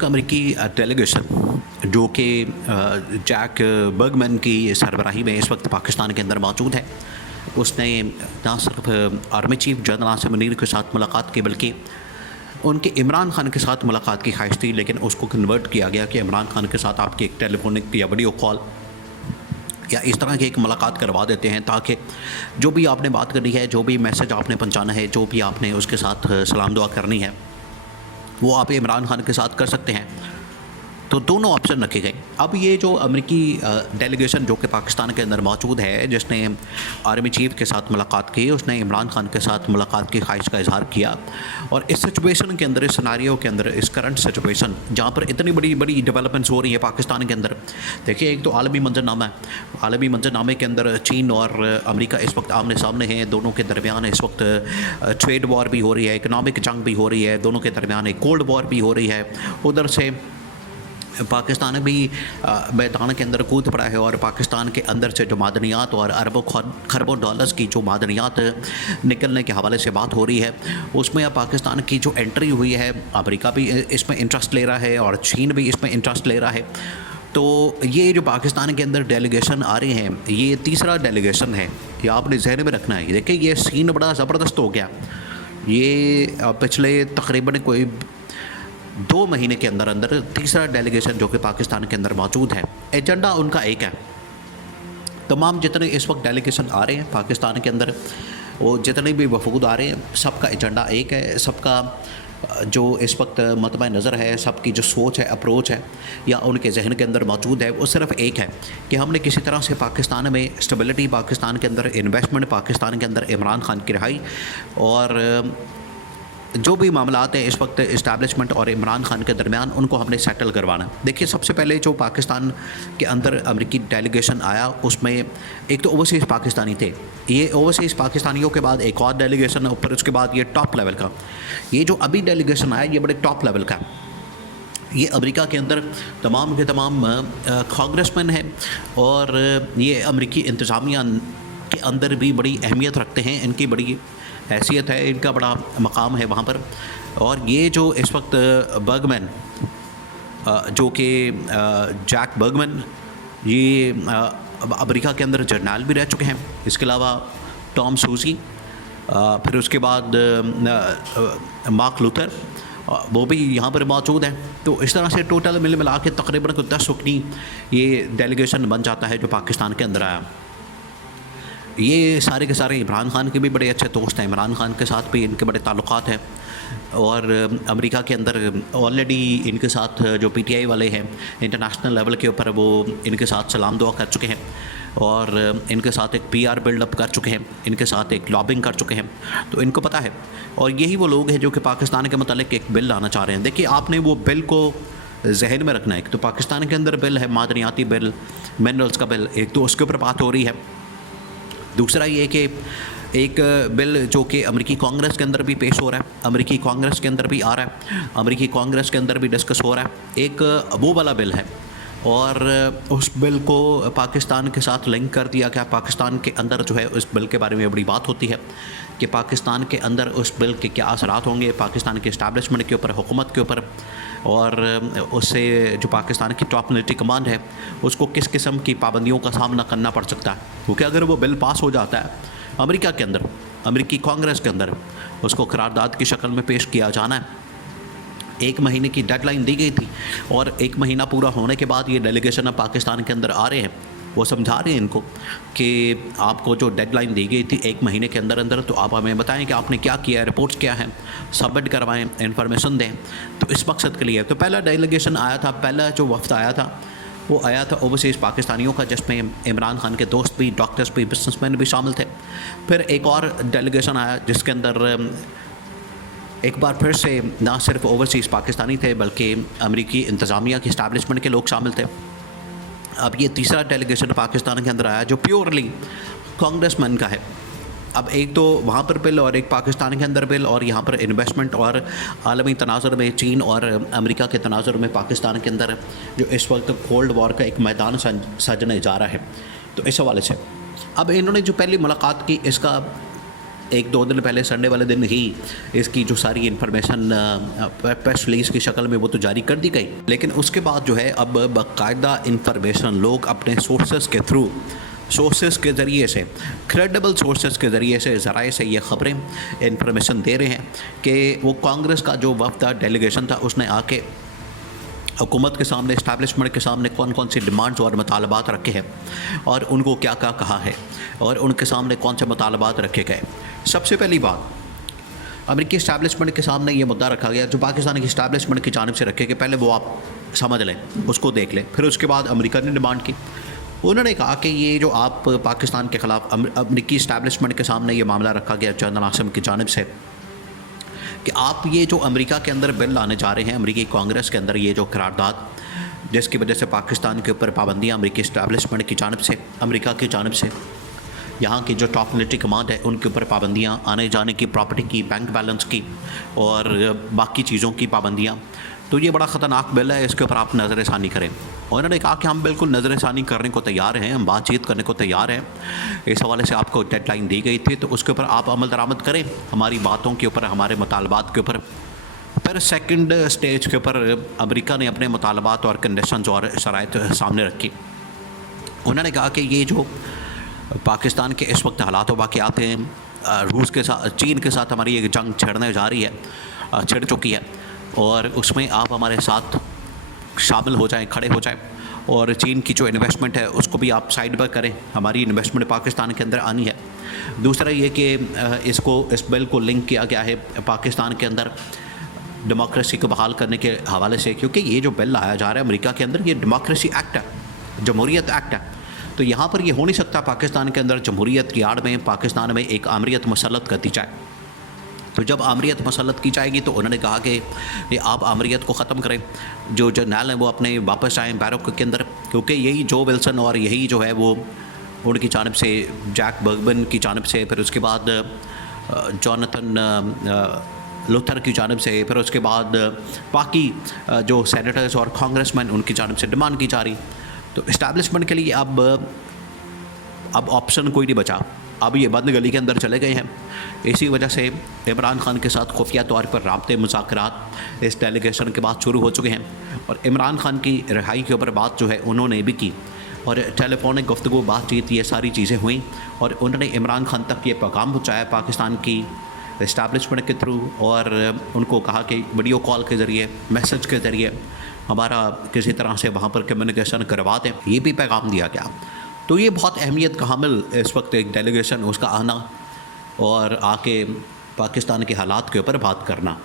एक अमेरिकी डेलीगेशन जो कि जैक बर्गमैन की सरबराही में इस वक्त पाकिस्तान के अंदर मौजूद है, उसने ना सिर्फ army chief general Asim Munir के साथ मुलाकात की बल्कि उनके इमरान खान के साथ मुलाकात की ख्वाहिश थी, लेकिन उसको कन्वर्ट किया गया कि इमरान खान के साथ आपकी एक टेलीफोनिक या वीडियो कॉल या इस तरह की एक मुलाकात करवा देते हैं ताकि जो भी आपने बात करनी है, जो भी मैसेज आपने पहुंचाना है, जो भी आपने उसके साथ सलाम दुआ करनी है, वो आप इमरान खान के साथ कर सकते हैं। तो दोनों ऑप्शन रखे गए। अब ये जो अमेरिकी डेलीगेशन जो कि पाकिस्तान के अंदर मौजूद है, जिसने आर्मी चीफ के साथ मुलाकात की, उसने इमरान खान के साथ मुलाकात की ख्वाहिश का इजहार किया। और इस सिचुएशन के अंदर, इस सिनारियो के अंदर, इस करंट सिचुएशन जहाँ पर इतनी बड़ी बड़ी डेवलपमेंट्स हो रही है पाकिस्तान के अंदर, देखिए एक तो आलमी मंजरनामा है। आलमी मंजरनामे के अंदर चीन और अमेरिका इस वक्त आमने सामने हैं। दोनों के दरमियान इस वक्त ट्रेड वॉर भी हो रही है, इकनॉमिक जंग भी हो रही है, दोनों के दरमियान एक कोल्ड वॉर भी हो रही है। उधर से पाकिस्तान भी मैदान के अंदर कूद पड़ा है और पाकिस्तान के अंदर से जो मादनियात और अरबों खरबों डॉलर्स की जो मादनियात निकलने के हवाले से बात हो रही है, उसमें अब पाकिस्तान की जो एंट्री हुई है, अमेरिका भी इसमें इंटरेस्ट ले रहा है और चीन भी इसमें इंटरेस्ट ले रहा है। तो ये जो पाकिस्तान के अंदर डेलीगेशन आ रहे हैं, ये तीसरा डेलीगेशन है, ये आपने जहन में रखना है। देखिए ये सीन बड़ा ज़बरदस्त हो गया। ये पिछले तकरीबन कोई 2 महीने के अंदर अंदर तीसरा डेलीगेशन जो कि पाकिस्तान के अंदर मौजूद है। एजेंडा उनका एक है। तमाम जितने इस वक्त डेलीगेशन आ रहे हैं पाकिस्तान के अंदर, वो जितने भी वफूद आ रहे हैं, सबका एजेंडा एक है। सबका जो इस वक्त मतबा नज़र है, सबकी जो सोच है, अप्रोच है या उनके जहन के अंदर मौजूद है, वो सिर्फ एक है कि हमने किसी तरह से पाकिस्तान में स्टेबिलिटी, पाकिस्तान के अंदर इन्वेस्टमेंट, पाकिस्तान के अंदर इमरान खान की रिहाई और जो भी मामलात हैं इस वक्त इस्टेब्लिशमेंट और इमरान खान के दरमियान, उनको हमने सेटल करवाना। देखिए सबसे पहले जो पाकिस्तान के अंदर अमेरिकी डेलीगेशन आया, उसमें एक तो ओवरसीज़ पाकिस्तानी थे। ये ओवरसीज़ पाकिस्तानियों के बाद एक और डेलीगेशन है ऊपर, उसके बाद ये टॉप लेवल का। ये जो अभी डेलीगेशन आया, ये बड़े टॉप लेवल का। ये अमेरिका के अंदर तमाम के तमाम कांग्रेसमैन हैं और ये अमेरिकी इंतज़ामिया के अंदर भी बड़ी अहमियत रखते हैं, इनकी बड़ी हैसियत है, इनका बड़ा मकाम है वहाँ पर। और ये जो इस वक्त बर्गमैन जो कि जैक बर्गमैन, ये अमेरिका के अंदर जर्नल भी रह चुके हैं। इसके अलावा टॉम सूजी, फिर उसके बाद मार्क लूथर, वो भी यहाँ पर मौजूद हैं। तो इस तरह से टोटल मिला के तकरीबन 10 रुकनी ये डेलीगेशन बन जाता है जो पाकिस्तान के अंदर आया। ये सारे के सारे इमरान खान के भी बड़े अच्छे दोस्त हैं। इमरान खान के साथ भी इनके बड़े ताल्लुकात हैं और अमेरिका के अंदर ऑलरेडी इनके साथ जो पीटीआई वाले हैं इंटरनेशनल लेवल के ऊपर, वो इनके साथ सलाम दुआ कर चुके हैं और इनके साथ एक पीआर बिल्डअप कर चुके हैं, इनके साथ एक लॉबिंग कर चुके हैं। तो इनको पता है और यही वो लोग हैं जो कि पाकिस्तान के मतलब एक बिल लाना चाह रहे हैं। देखिए आपने वो बिल को जहन में रखना है। तो पाकिस्तान के अंदर बिल है, मादनियाती बिल, मिनरल्स का बिल, एक तो उसके ऊपर बात हो रही है। दूसरा ये कि एक बिल जो कि अमेरिकी कांग्रेस के अंदर भी पेश हो रहा है, अमेरिकी कांग्रेस के अंदर भी आ रहा है, अमेरिकी कांग्रेस के अंदर भी डिस्कस हो रहा है। एक वो वाला बिल है और उस बिल को पाकिस्तान के साथ लिंक कर दिया गया। पाकिस्तान के अंदर जो है उस बिल के बारे में बड़ी बात होती है कि पाकिस्तान के अंदर उस बिल के क्या असरात होंगे पाकिस्तान के इस्टेब्लिशमेंट के ऊपर, हुकूमत के ऊपर, और उससे जो पाकिस्तान की टॉप मिलिट्री कमांड है उसको किस किस्म की पाबंदियों का सामना करना पड़ सकता है। क्योंकि अगर वो बिल पास हो जाता है अमेरिका के अंदर, अमेरिकी कांग्रेस के अंदर, उसको करारदाद की शक्ल में पेश किया जाना है। 1 महीने की डेडलाइन दी गई थी और 1 महीना पूरा होने के बाद ये डेलीगेशन अब पाकिस्तान के अंदर आ रहे हैं। वो समझा रहे हैं इनको कि आपको जो डेडलाइन दी गई थी 1 महीने के अंदर अंदर, तो आप हमें बताएं कि आपने क्या किया है, रिपोर्ट्स क्या हैं, सबमिट करवाएं, इन्फॉर्मेशन दें। तो इस मकसद के लिए तो पहला डेलीगेशन आया था, पहला जो वफ्द आया था वो आया था ओवरसीज़ पाकिस्तानियों का, जिसमें इमरान खान के दोस्त भी, डॉक्टर्स भी, बिजनेसमैन भी शामिल थे। फिर एक और डेलीगेशन आया जिसके अंदर एक बार फिर से ना सिर्फ ओवरसीज़ पाकिस्तानी थे बल्कि अमेरिकी इंतज़ामिया के इस्टेब्लिशमेंट के लोग शामिल थे। अब ये तीसरा डेलीगेशन पाकिस्तान के अंदर आया जो प्योरली कांग्रेसमैन का है। अब एक तो वहाँ पर बिल और एक पाकिस्तान के अंदर बिल, और यहाँ पर इन्वेस्टमेंट और आलमी तनाज़ुर में चीन और अमेरिका के तनाज़ुर में पाकिस्तान के अंदर जो इस वक्त कोल्ड वॉर का एक मैदान सजने जा रहा है। तो इस हवाले से अब इन्होंने जो पहली मुलाकात की, इसका 1-2 दिन पहले संडे वाले दिन ही इसकी जो सारी इन्फॉर्मेशन प्रेस रिलीज़ की शक्ल में वो तो जारी कर दी गई, लेकिन उसके बाद जो है अब बाकायदा इन्फॉर्मेशन लोग अपने सोर्सेस के थ्रू, सोर्सेस के ज़रिए से, क्रेडिबल सोर्सेस के ज़रिए से, ज़राए से ये ख़बरें इन्फॉर्मेशन दे रहे हैं कि वो कांग्रेस का जो वफ़द डेलीगेशन था उसने आके हुकूमत के सामने, इस्टेब्लिशमेंट के सामने कौन कौन सी डिमांड्स और मुतालबात रखे हैं और उनको क्या क्या कहा है और उनके सामने कौन से मुतालबात रखे गए। सबसे पहली बात, अमेरिकी इस्टेब्लिशमेंट के सामने ये मुद्दा रखा गया जो पाकिस्तान की इस्टेब्लिशमेंट की जानिब से रखे कि पहले वो आप समझ लें, उसको देख लें। फिर उसके बाद अमेरिका ने डिमांड की, उन्होंने कहा कि ये जो आप पाकिस्तान के ख़िलाफ़ अमेरिकी इस्टेब्लिशमेंट के सामने ये मामला रखा गया जनरल आसिम की जानिब से कि आप ये जो अमेरिका के अंदर बिल लाने जा रहे हैं, अमेरिकी कांग्रेस के अंदर ये जो करारदाद जिसकी वजह से पाकिस्तान के ऊपर पाबंदियाँ अमेरिकी इस्टेब्लिशमेंट की जानिब से, अमेरिका की जानिब से, यहाँ की जो टॉप मिलिट्री कमांड है उनके ऊपर पाबंदियाँ, आने जाने की, प्रॉपर्टी की, बैंक बैलेंस की और बाकी चीज़ों की पाबंदियाँ, तो ये बड़ा ख़तरनाक बिल है, इसके ऊपर आप नज़रसानी करें। और उन्होंने कहा कि हम बिल्कुल नज़रसानी करने को तैयार हैं, हम बातचीत करने को तैयार हैं। इस हवाले से आपको डेडलाइन दी गई थी तो उसके ऊपर आप अमल दरामद करें, हमारी बातों के ऊपर, हमारे मुतालबात के ऊपर। फिर सेकंड स्टेज के ऊपर अमेरिका ने अपने मुतालबात और कंडीशंस और शराइत सामने रखी। उन्होंने कहा कि ये जो पाकिस्तान के इस वक्त हालात वाक़यात हैं, रूस के साथ, चीन के साथ हमारी एक जंग छिड़ने जा रही है, छिड़ चुकी है और उसमें आप हमारे साथ शामिल हो जाएं, खड़े हो जाएं और चीन की जो इन्वेस्टमेंट है उसको भी आप साइड पर करें, हमारी इन्वेस्टमेंट पाकिस्तान के अंदर आनी है। दूसरा ये कि इस बिल को लिंक किया गया है पाकिस्तान के अंदर डेमोक्रेसी को बहाल करने के हवाले से, क्योंकि ये जो बिल लाया जा रहा है अमेरिका के अंदर, ये डेमोक्रेसी एक्ट है, जमहूरियत एक्ट है। तो यहाँ पर ये हो नहीं सकता पाकिस्तान के अंदर जमहूरियत की आड़ में पाकिस्तान में एक आमरीत मुसल्लत कर दी जाए। तो जब आमरीत मुसल्लत की जाएगी तो उन्होंने कहा कि ये आप आमरीत को ख़त्म करें, जो जर्नल हैं वो अपने वापस आएँ बैरक के अंदर, क्योंकि यही जो विल्सन और यही जो है वो उनकी जानिब से, जैक बर्गमैन की जानिब से, फिर उसके बाद जोनाथन लुथर की जानिब से, फिर उसके बाद बाकी जो सेनेटर्स और कांग्रेसमैन उनकी जानिब से डिमांड की जा रही। तो इस्टेब्लिशमेंट के लिए अब ऑप्शन कोई नहीं बचा, अब ये बंद गली के अंदर चले गए हैं। इसी वजह से इमरान खान के साथ खुफिया तौर पर राब्ते मुज़ाकरात इस डेलीगेशन के बाद शुरू हो चुके हैं और इमरान खान की रिहाई के ऊपर बात जो है उन्होंने भी की और टेलीफोनिक गुफ्तगू, बातचीत, ये सारी चीज़ें हुई और उन्होंने इमरान खान तक ये पैगाम पहुँचाया पाकिस्तान की इस्टेब्लिशमेंट के थ्रू और उनको कहा कि वीडियो कॉल के ज़रिए, मैसेज के ज़रिए हमारा किसी तरह से वहाँ पर कम्युनिकेशन करवा दें, ये भी पैगाम दिया गया। तो ये बहुत अहमियत का हामिल इस वक्त एक डेलीगेशन, उसका आना और आके पाकिस्तान के हालात के ऊपर बात करना।